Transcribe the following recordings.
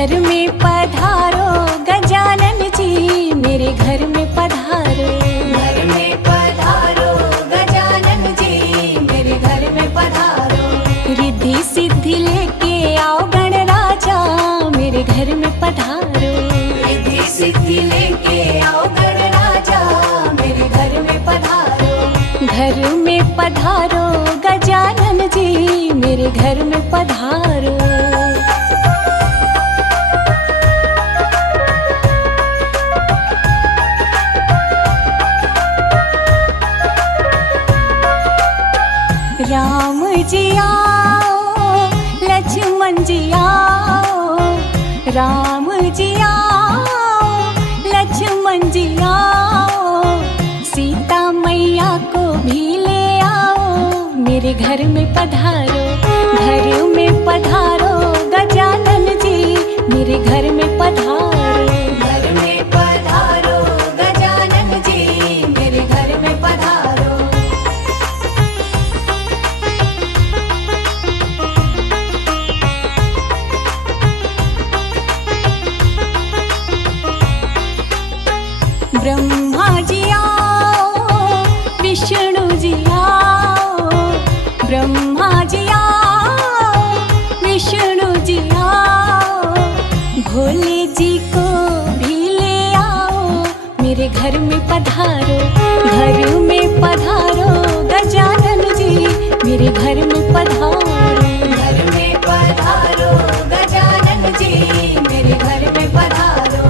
घर में पधारो गजानन जी, मेरे घर में पधारो। घर में पधारो गजानन जी, मेरे घर में पधारो। रिद्धि सिद्धि लेके आओ गणराजा, मेरे घर में पधारो। रिद्धि सिद्धि लेके आओ गणराजा, मेरे घर में पधारो। घर में पधारो गजानन जी, मेरे घर में पधारो। राम जी आओ, लक्ष्मण जी आओ, राम जी आओ, लक्ष्मण जी आओ। सीता मैया को भी ले आओ, मेरे घर में पधारो। घर में पधारो गजानन जी, मेरे घर में पधारो। घर में पधारो गजानन जी, मेरे घर में पधारो। ब्रह्मा जी आओ, विष्णु जी आओ, ब्रह्मा जी आओ, विष्णु जी आओ। भोले जी को भी ले आओ, मेरे घर में पधारो। घर में पधारो गजानन जी, मेरे घर में पधारो। घर में पधारो गजानन जी, मेरे घर में पधारो।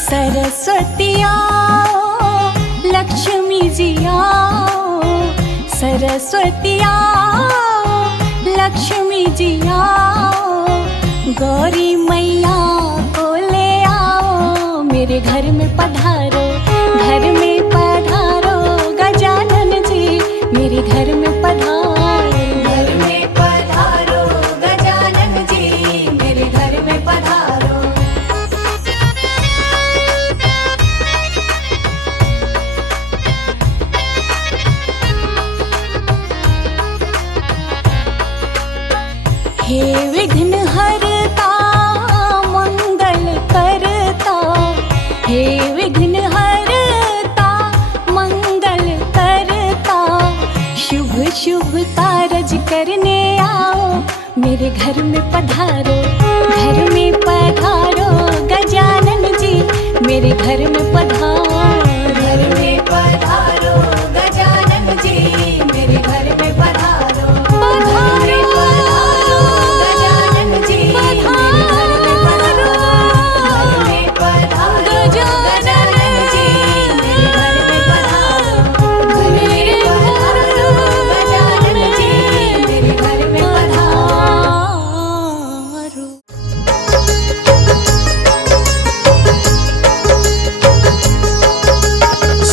सरस्वती आओ, लक्ष्मी जी आओ, सरस्वती आओ, लक्ष्मी जी आओ। गौरी मैया को ले आओ, मेरे घर में पधारो। घर में पधारो गजानन जी, मेरे घर में पधारो। घर में पधारो गजानन जी, मेरे घर में पधारो। हे विघ्न हरता मंगल करता, हे विघ्न हरता मंगल करता। शुभ शुभ कारज करने आओ, मेरे घर में पधारो। घर में पधारो गजानन जी, मेरे घर में पधारो। घर में पधारो गजानन जी, मेरे घर में पधारो। पधारो गजानन जी, मेरे घर में पधारो। घर में पधारो गजानन जी, मेरे घर में पधारो। घर में पधारो गजानन जी, मेरे घर में पधारो।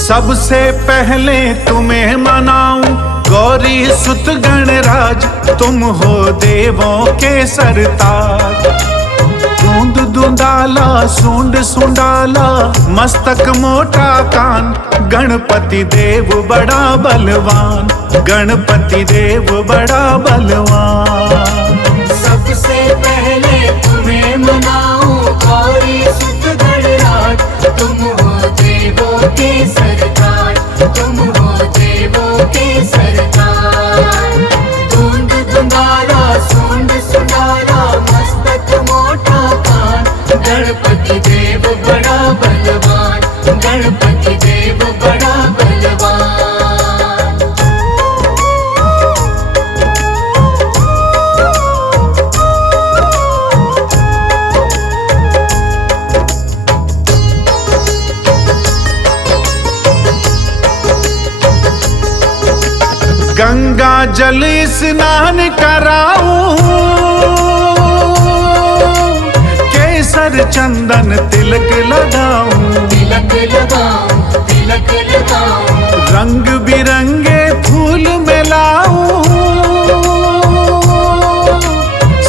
सबसे पहले तुम्हें मनाऊं गौरी सुत गणराज, तुम हो देवों के सरताज। दूंद दूंदाला सूंड सुंडाला, मस्तक मोटा कान, गणपति देव बड़ा बलवान। गणपति देव बड़ा बलवान। सबसे पहले तुम्हें मनाऊं गौरी सुत गणराज, तुम हो देवों के सरताज, तुम हो देवों के सरताज। दूंद दूंदाला सूंड सुंडाला, मस्तक मोटा कान, गणपति देव बड़ा बलवान। गणपति देव बड़ा बलवान। गंगा जल स्नान कराऊं, केसर चंदन तिलक लगाऊं। तिलक लगाऊं, तिलक लगाऊं। रंग बिरंगे फूल मिलाऊं,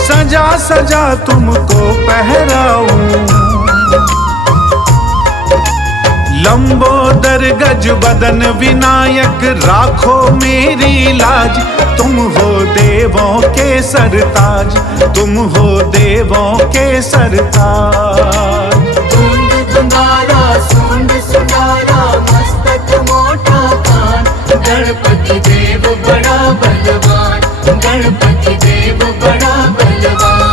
सजा सजा तुमको पहराऊं। लंबोदर गज बदन विनायक राखो मेरी लाज। तुम हो देवों के सरताज, तुम हो देवों के सरताज। धुंध धुंधारा सूंड सुंधारा मस्तक मोटा कान, गणपति देव बड़ा बलवान, गणपति देव बड़ा बलवान।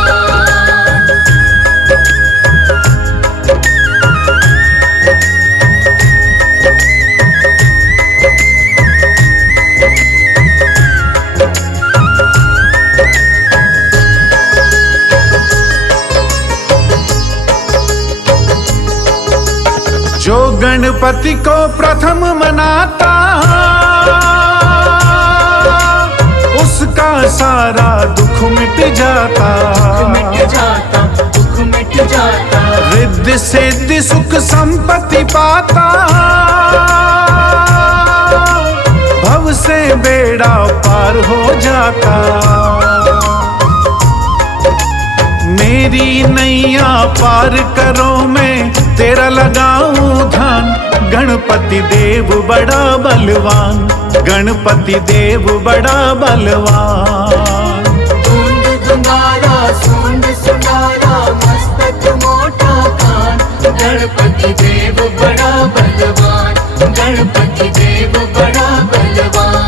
जो गणपति को प्रथम मनाता, उसका सारा दुख मिट जाता। मिट जाता, दुख मिट जाता। रिद्धि सिद्धि सुख संपत्ति पाता, भव से बेड़ा पार हो जाता। मेरी नैया पार करो मैं तेरा लगाऊं ध्यान। गणपति देव बड़ा बलवान, गणपति देव बड़ा बलवान। धुंध धुंधारा सूंड सुंधारा मस्तक मोटा कान, गणपति देव बड़ा बलवान, गणपति देव बड़ा बलवान।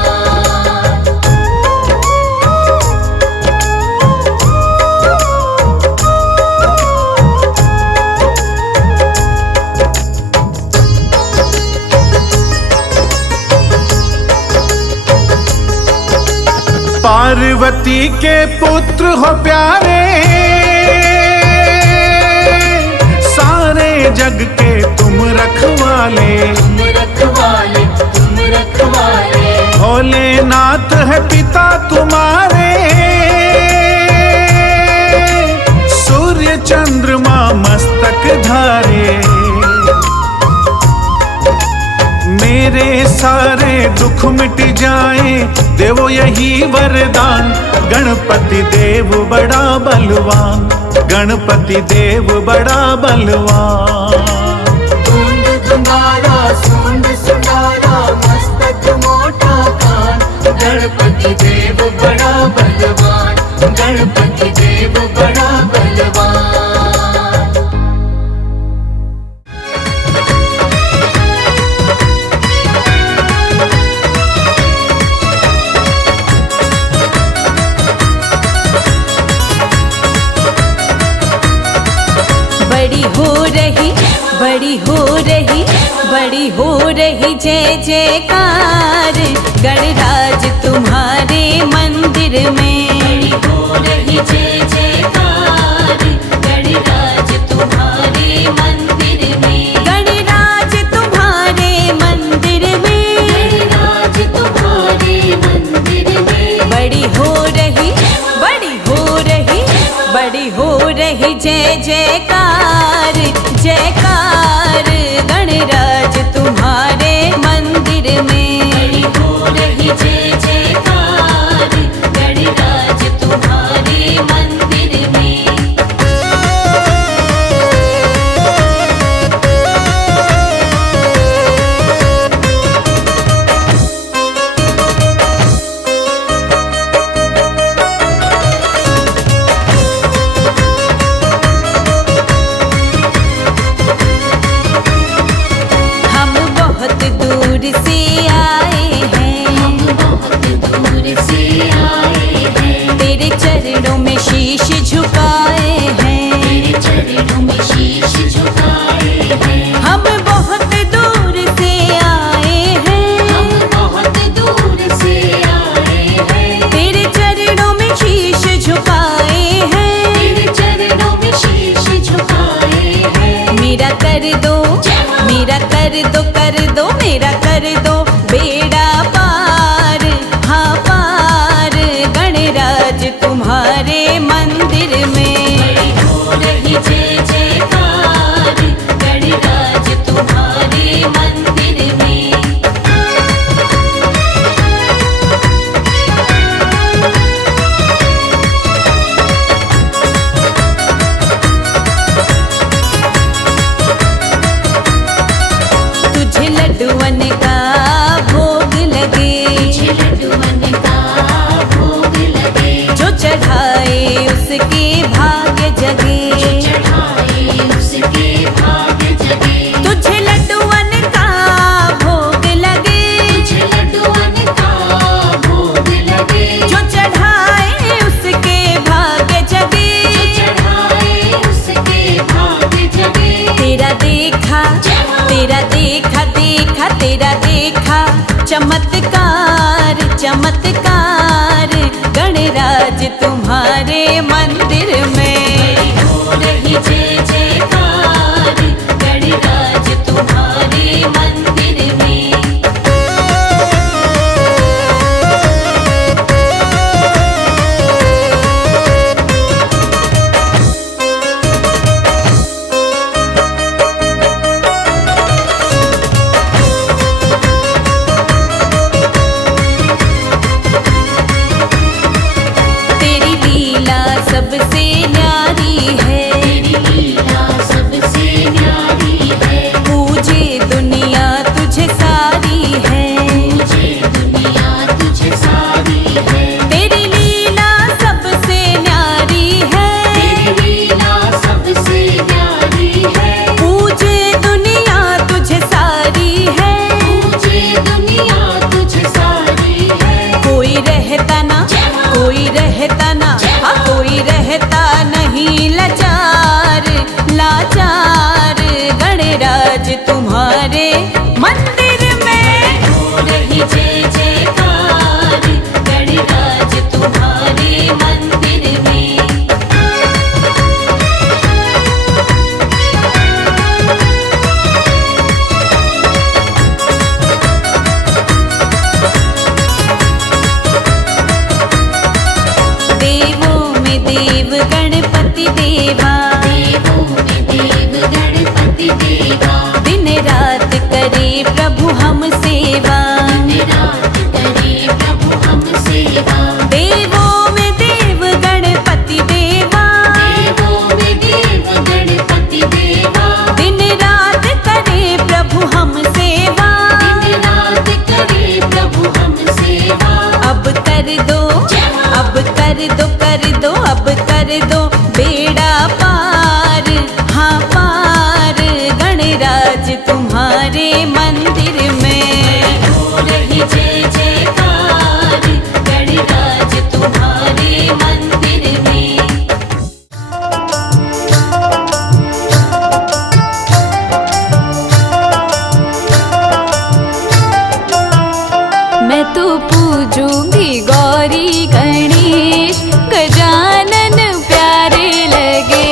पार्वती के पुत्र हो प्यारे, सारे जग के तुम रखवाले। तुम रखवाले, तुम रखवाले। भोलेनाथ है पिता तुम्हारे, सूर्य चंद्रमा मस्तक धारे। मेरे सारे दुख मिट जाए देवो यही वरदान। गणपति देव बड़ा बलवान, गणपति देव बड़ा बलवान। धुंध धुंधारा सूंड सुंधारा मस्तक मोटा कान, गणपति देव बड़ा बलवान, गणपति देव बड़ा बलवान। बड़ी हो रही, बड़ी हो रही जय जयकार। गणराज तुम्हारे मंदिर में बड़ी हो रही जय जयकार। गणराज तुम्हारे मंदिर में, गणराज तुम्हारे मंदिर में, गणराज तुम्हारे मंदिर में। बड़ी हो रही, बड़ी हो रही, बड़ी हो रही जय जयकार, जयकार। गणराज तुम्हारे मंदिर में बड़ी हो रही जय जयकार। गणराज तुम्हारे मंदिर में। चमत्कार गणराज तुम्हारे मंदिर में। हो रही जय जयकार गणराज तुम्हारे मंदिर में। सबसे न्यारी है, तेरी लीला सबसे न्यारी है। पूजे दुनिया तुझे सारी है, पूजे दुनिया तुझे सारी है। तेरी लीला सबसे न्यारी है, तेरी लीला सबसे न्यारी है। पूजे दुनिया तुझे सारी है, पूजे दुनिया तुझे सारी है। कोई रहता ना, कोई रहता ना, कोई रहता नहीं लाचार लाचार गणराज तुम्हारे मंदिर में। हो रही जय जयकार गणराज तुम्हारे मंदिर में। देव गणपति देवा, देवों में देव गणपति देवा। दिन रात करे प्रभु हम सेवा, दिन रात करे प्रभु हम सेवा। देवों में देव गणपति देवा, देवों में देव गणपति देवा। दिन रात करे प्रभु हम सेवा, दिन रात करे प्रभु हम सेवा। अब कर दो, अब कर दो, कर दो, अब कर दो बेड़ा पार, हाँ पार गणराज तुम्हारे मंदिर में। हो रही जय जयकार गणराज तुम्हारे मंदिर में। मैं तो पूजूंगी गौरी गणेश गजानन प्यारे लगे।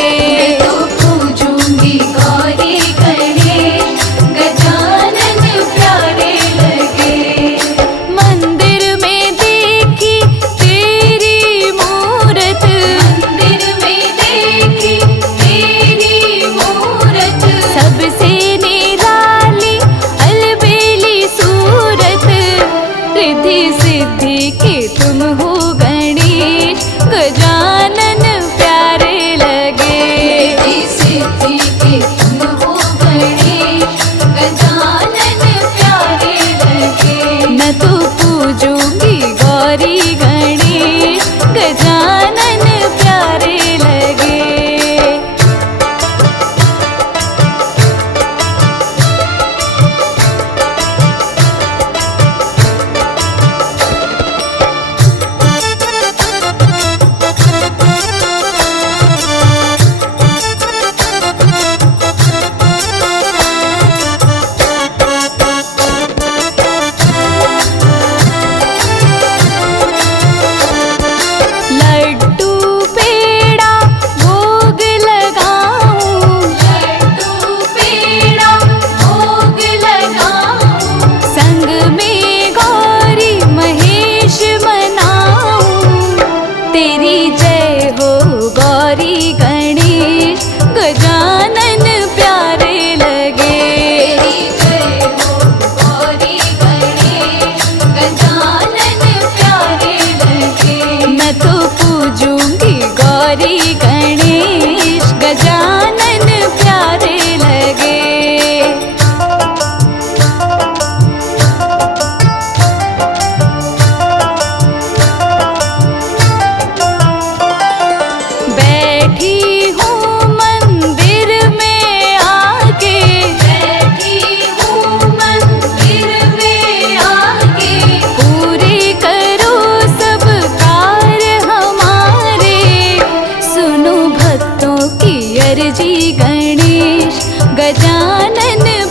मैं तो पूजूंगी गौरी गणेश गजानन प्यारे लगे। मंदिर में देखी तेरी मूरत, मंदिर में देखी तेरी मूरत। सबसे निराली अलबेली सूरत। रिद्धि सिद्धि के तुम हो गणेश गजानन प्यारे लगे। रिद्धि सिद्धि के तुम हो गणेश गजानन प्यारे लगे। मैं तो पूजूंगी गौरी गणेश गजानन प्यारे लगे।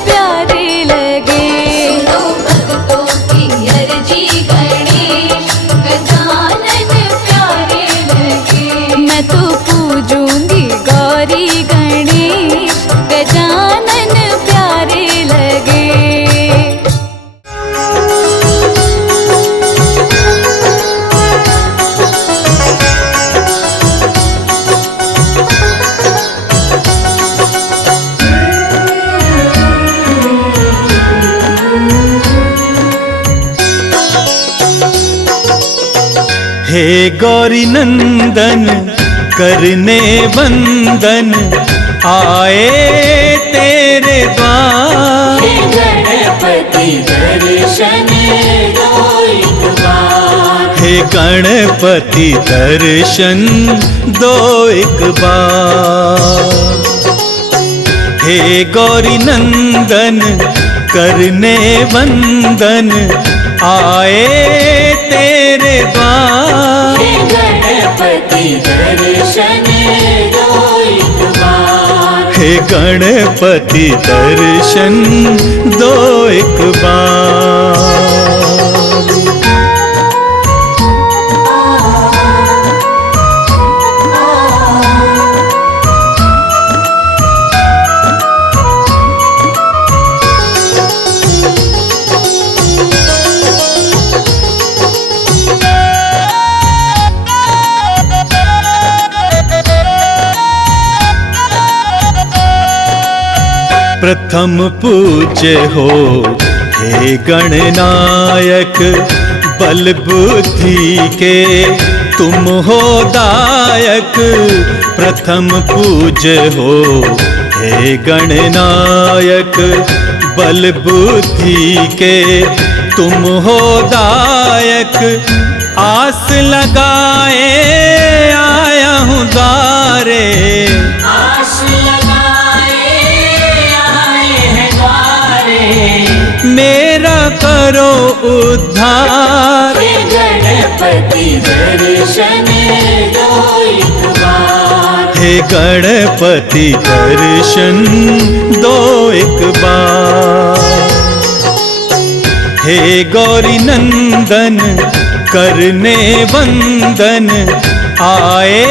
प्यारे लगे। सुनो भक्तों की अर्जी गणेश हे गौरी नंदन करने वंदन आए तेरे द्वार। हे गणपति दर्शन दो एक बार। हे गणपति दर्शन दो एक बार। हे गौरी नंदन करने वंदन आए तेरे द्वार। हे गणपति दर्शन दो एक बार। हे गणपति दर्शन दो एक बार। प्रथम पूज्य हो हे गणनायक, बल बुद्धि के तुम हो दायक। प्रथम पूज्य हो हे गणनायक, बल बुद्धि के तुम हो दायक। आस लगाए आया हूँ द्वारे, आस लगाए आए हैं द्वारे। मेरा करो उद्धार। हे गणपति दर्शन दो एक बार। हे गणपति दर्शन दो एक बार। हे गौरी नंदन करने वंदन आए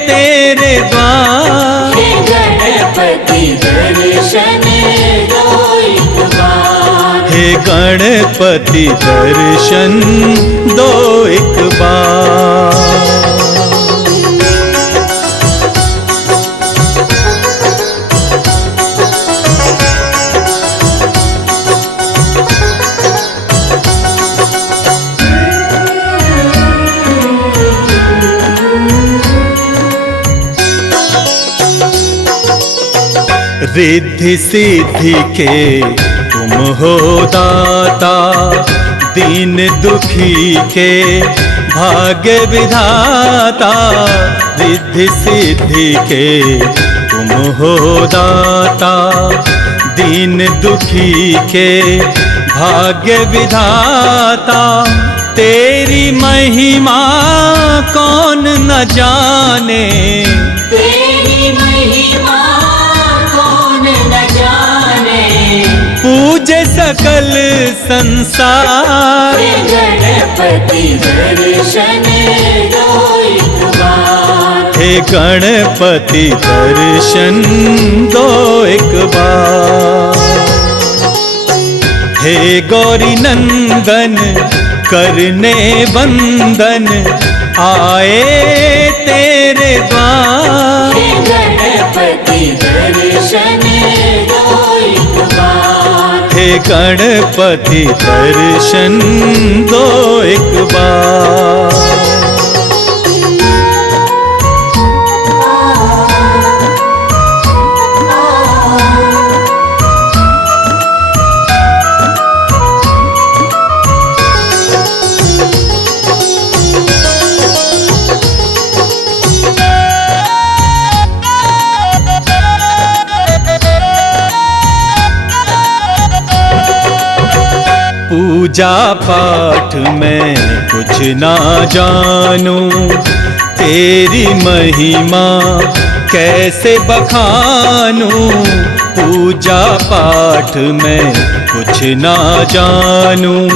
तेरे द्वार। हे गणपति दर्शन दो एक बार। हे गणपति दर्शन दो एक बार। रिद्धि सिद्धि के तुम हो दाता, दीन दुखी के भाग्य विधाता। रिद्धि सिद्धि के तुम हो दाता, दीन दुखी के भाग्य विधाता। तेरी महिमा कौन न जाने, तेरी महिमा कौन न जाने। पूजे सकल संसार। हे गणपति दर्शन दो एक बार। हे गणपति दर्शन दो एक बार। हे गौरी नंदन करने वंदन आए तेरे द्वार। हे गणपति दर्शन दो एक बार। हे गणपति दर्शन दो एक बार। पूजा पाठ में कुछ ना जानूं, तेरी महिमा कैसे बखानूं। पूजा पाठ में कुछ ना जानूं,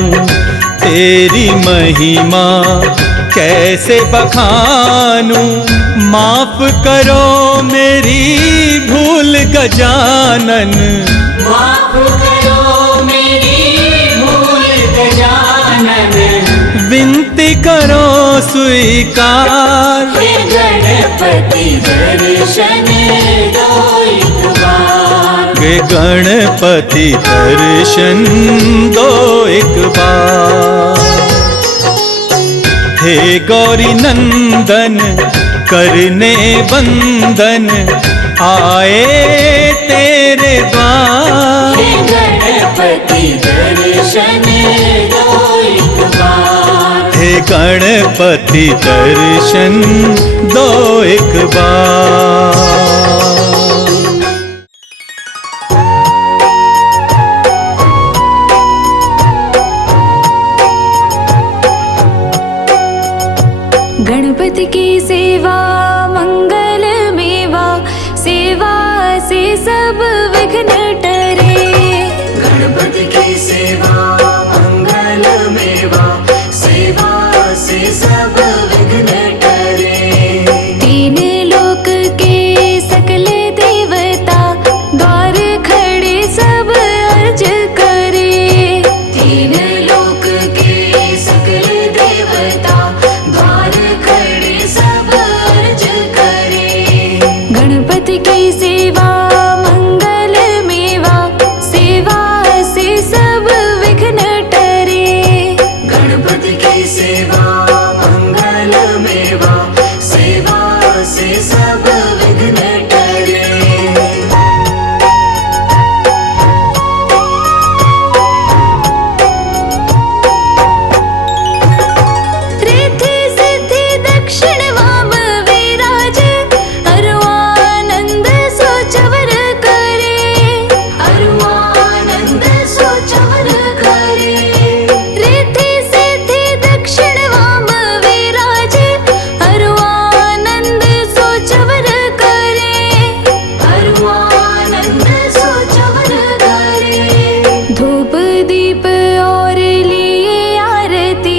तेरी महिमा कैसे बखानूं। माफ करो मेरी भूल गजानन, माफ करो मेरी भूल गजानन। विनती करो स्वीकार। हे गणपति दर्शन दो एक बार। हे गणपति दर्शन दो एक बार। हे गौरी नंदन करने बंदन आए तेरे द्वार। हे गणपति दर्शन दो एक बार। हे गणपति दर्शन दो एक बार। गणपति की सेवा मंगल मेवा, सेवा से सब विघ्न टरे। गणपति की सेवा मंगल मेवा, सेवा से सब विघ्न टरे। तीन लोक के सकल देवता, द्वार खड़े सब अर्ज करे। तीन लोक के सकल देवता, द्वार खड़े सब अर्ज करे। गणपति की सेवा मंगल मेवा, सेवा से सब विघ्न टरे। गणपति की सेवा मंगल मेवा, सेवा से सब विघ्न टरे। रिद्धि सिद्धि दक्षिण वाम विराज, अरुआनंद सोचवर करे। अरुआनंद सोचवर करे। रिद्धि सिद्धि दक्षिण वाम विराज, अरुआनंद सोचवर करे। अरुआनंद सोचवर करे। धूप दीप और लिए आरती,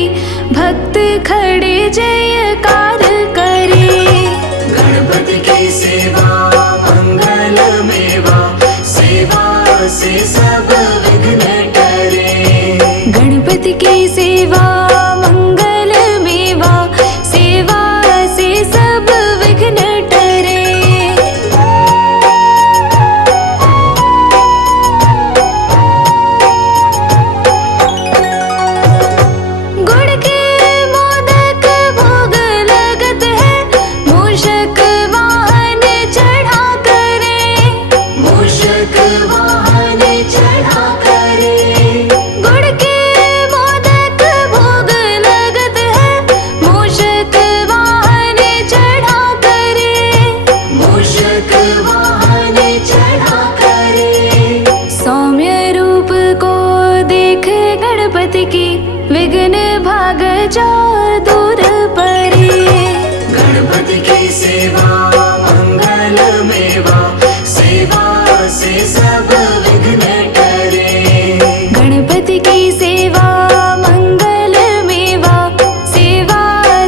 भक्त खड़े जयकार करे। गणपति की सेवा मंगल मेवा, सेवा से सब विघ्न टरे। गणपति की सेवा मंगल मेवा, सेवा से सब विघ्न टरे। गुड़ के मोदक भोग लगत है, मूषक वाहन चढ़ा करे। मूषक वाहन चढ़ा करे। गुड़ के मोदक भोग लगत है, मूषक वाहन चढ़ा करे। मूषक वाहन चढ़ा करे। सौम्य रूप को देख गणपति की, विघ्न भाग जाओ दूर परे। गणपति की सेवा मंगल मेवा, सेवा से सब विघ्न टरे। गणपति की सेवा मंगल मेवा, सेवा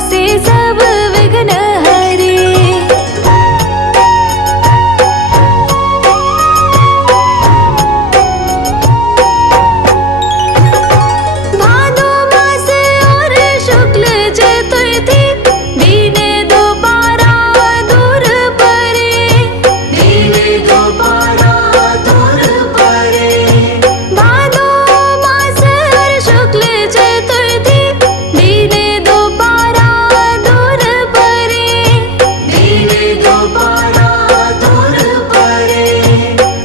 से सब विघ्न हरे। भादो मास और शुक्ल चतुर्थी, दीन दोबारा दूर परे। दीन दोबारा दूर परे। भादो मास और शुक्ल चतुर्थी, दीन दोबारा दूर परे। दीन दोबारा दूर परे।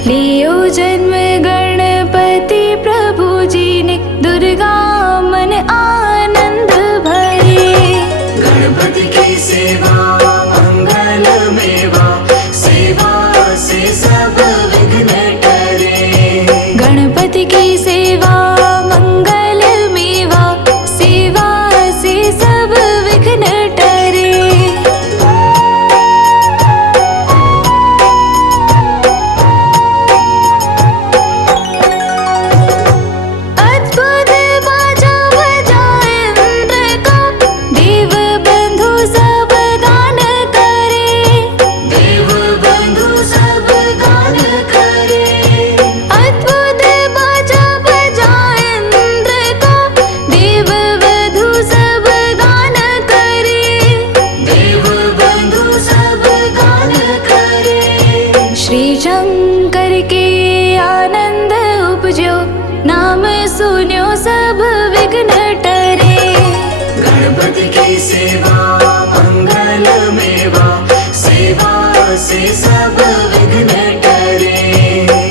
लियो जन्म गणपति प्रभु जी ने, दुर्गा मन आनंद भरे। गणपति की सेवा मंगल मेवा, सेवा से सब विघ्न टरे। गणपति की सेवा मंगल मेवा, सेवा से सब विघ्न टरे। अद्भुत बाजा बजाए इंद्र का, देव बंधु सब गान करे। देव बंधु सब गान करे। अद्भुत बाजा बजाए इंद्र का, देव बंधु सब गान करे। देव बंधु सब गान करे। श्री शंकर के आनंद उपजो, नाम सुन्यो सब विघ्न टरे। गणपति गणपति की सेवा मंगल मेवा, सेवा से सब विघ्न टरे।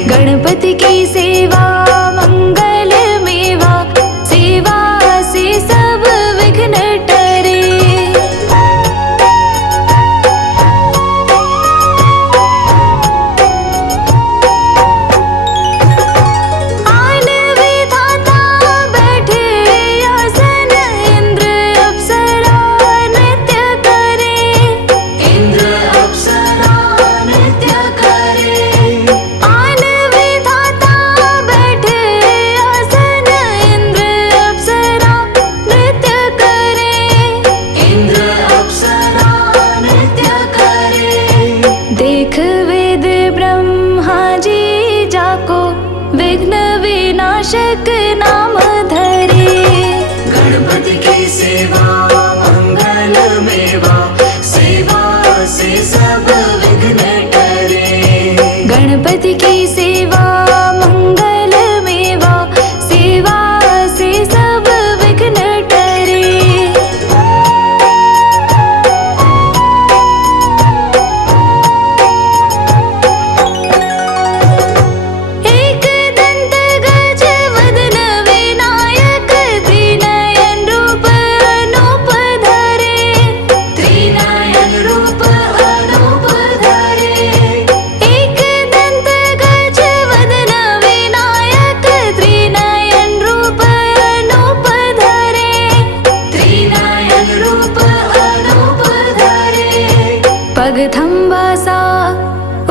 गणपति की सेवा मंगल मेवा, सेवा से सब विघ्न टरे। आन विधाता बैठे आसन, इंद्र अप्सरा नृत्य करे। इंद्र अप्सरा नृत्य करे। आन विधाता बैठे आसन, इंद्र अप्सरा नृत्य करे। इंद्र अप्सरा नृत्य करे। देख वेद ब्रह्मा जी जाको, विघ्न विनाशक नाम धरे। गणपति की सेवा मंगल मेवा, सेवा से सब विघ्न टरे। गणपति की सेवा मंगल मेवा, सेवा से सब विघ्न टरे। एक दंत गज वदन विनायक, त्रिनयन रूप अनूप धरे। त्रिनयन रूप अनूप धरे। एक दंत गज वदन विनायक, त्रिनयन रूप अनूप धरे। त्रिनयन रूप अनूप धरे। पग थंबा सा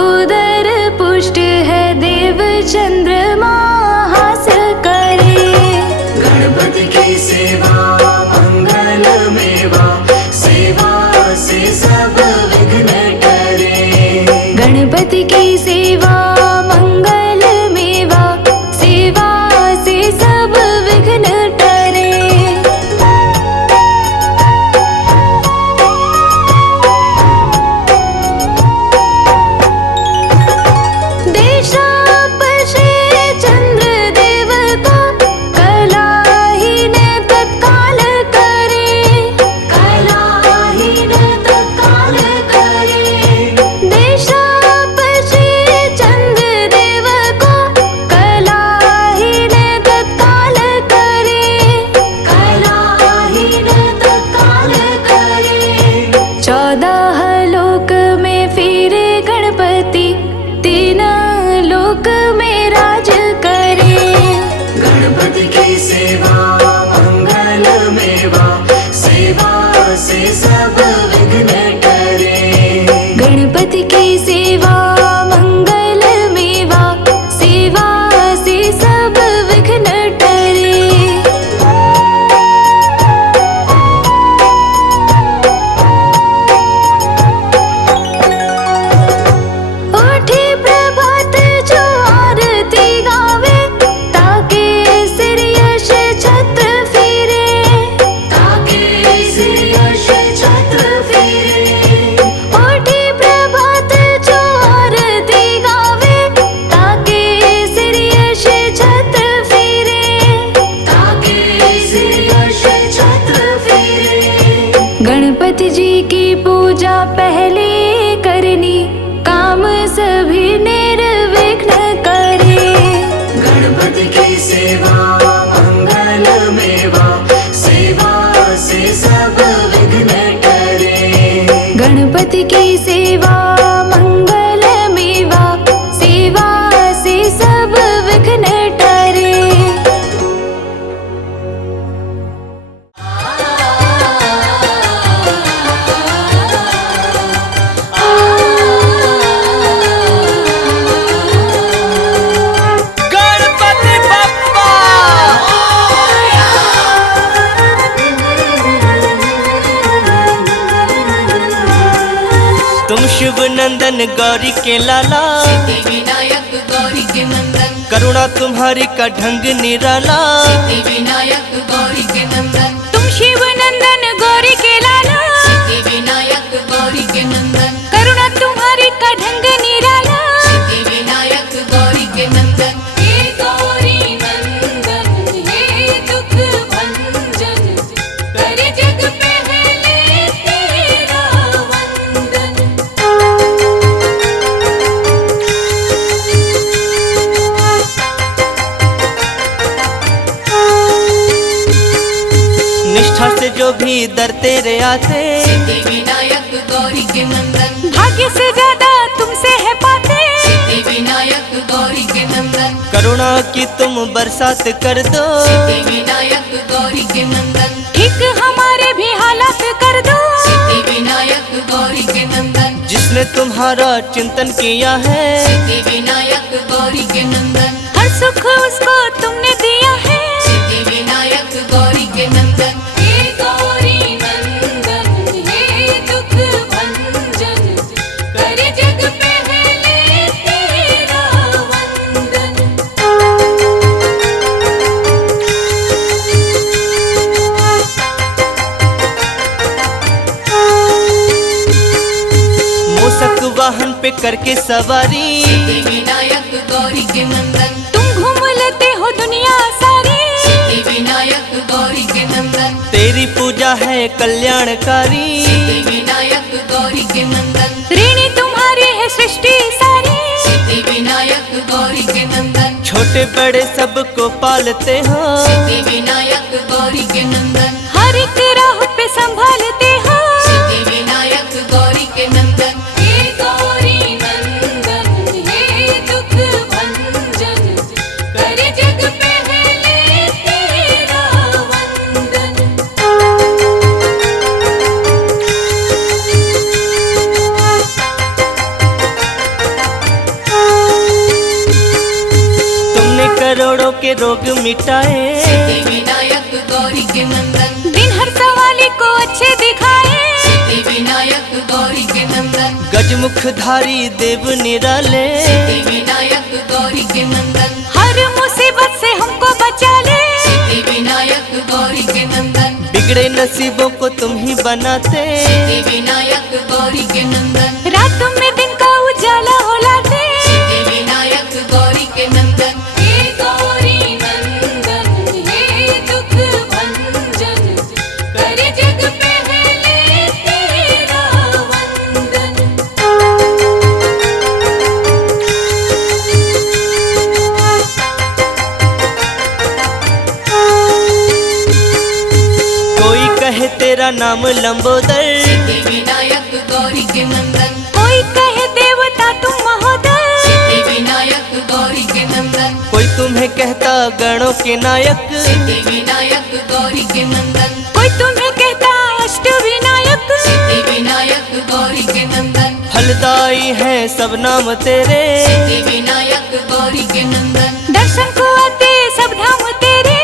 उदर पुष्ट है, देव चंद्रमा हास करे। गणपति की सेवा मंगल मेवा, सेवा से सब विघ्न टरे। गणपति की सेवा मंगल मेवा, सेवा से सब विघ्न टरे। देशापशे चंद्र देव को, कलाहीन तत्काल करे। कलाहीन तत्काल करे। देशापशे चंद्र देव को, कलाहीन तत्काल करे। कलाहीन तत्काल करे। 14 लोक में फिरे गणपति, 3 लोक में राज करे। गणपति की सेवा मंगल मेवा, सेवा से सब विघ्न टरे। गणपति की सेवा मंगल मेवा, सेवा से सब विघ्न टरे। उठी प्रभात जो आरती गावे, ताके सिर यश छत्र फिरे। ताके सिर यश छत्र फिरे। उठी प्रभात जो आरती गावे, ताके सिर यश छत्र फिरे। ताके सिर यश छत्र फिरे। गणपति जी की पूजा पहले करनी, काम सभी निर्विघ्न करे। गणपति की सेवा मंगल मेवा, सेवा से सब विघ्न टरे। गणपति की सेवा मंगल मेवा, सेवा से सब विघ्न टरे। गणपति बप्पा तुम शिव नंदन गौरी के लाला, सिद्धि विनायक गौरी के नंदन, करुणा तुम्हारी का ढंग निराला। सिद्धि विनायक गौरी के नंदन, तुम शिव नंदन गौरी के लाला, सिद्धि विनायक गौरी के नंदन, करुणा तुम्हारी का ढंग निराला। सिद्धि विनायक गौरी के नंदन। हे गौरी नंदन हे दुख भंजन, करे जग पे परीक्षा से जो भी दर तेरे आते, सिद्धि विनायक गौरी के नंदन, भाग्य से ज्यादा तुमसे है पाते, सिद्धि विनायक गौरी के नंदन, करुणा की तुम बरसात कर दो, सिद्धि विनायक गौरी के नंदन, ठीक हमारे भी हालात कर दो। सिद्धि विनायक गौरी के नंदन, जिसने तुम्हारा चिंतन किया है, सिद्धि विनायक गौरी के नंदन, हर सुख उसको तुमने दिया है। सिद्धि विनायक गौरी के नंदन, हे गौरी नंदन, हे दुख भंजन, करे जग पहले तेरा वंदन। मूसक वाहन पे करके सवारी, सिद्धि विनायक गौरी के नंदन, तुम घूम लेते हो दुनिया सारी, सिद्धि विनायक गौरी के नंदन, तेरी पूजा है कल्याणकारी, सिद्धि विनायक गौरी के नंदन, ऋणी तुम्हारी है सृष्टि सारी। सिद्धि विनायक गौरी के नंदन, छोटे बड़े सबको पालते हो, सिद्धि विनायक गौरी के नंदन, हर एक राह पे संभालते हो। सिद्धि विनायक गौरी के नंदन, हे गौरी नंदन, हे दुख भंजन, करे जग पहले तेरा वंदन। तुमने करोड़ों के रोग मिटाए, सिद्धि विनायक गौरी के नंदन, दिन हर सवाली को अच्छे दिखाए, सिद्धि विनायक गौरी के नंदन, गजमुखधारी देव निराले, सिद्धि विनायक गौरी के नंदन, हर मुसीबत से हमको बचा ले। सिद्धि विनायक गौरी के नंदन, बिगड़े नसीबों को तुम ही बनाते, सिद्धि विनायक गौरी के नंदन, रात में दिन का उजाला हो लाते। सिद्धि विनायक गौरी के नंदन, हे गौरी नंदन, हे दुख भंजन, करे जग पहले तेरा वंदन। कोई कहे तेरा नाम लंबोदर, सिद्धि विनायक गौरी के नंदन, कोई कहे देवता तुम महोदय, सिद्धि विनायक गौरी के नंदन, कोई तुम्हें कहता गणों के नायक, सिद्धि विनायक गौरी के नंदन, कोई तुम्हें कहता अष्ट विनायक। सिद्धि विनायक गौरी के नंदन, फलदाई है सब नाम तेरे, सिद्धि विनायक गौरी के नंदन, दर्शन को आते सब धाम तेरे।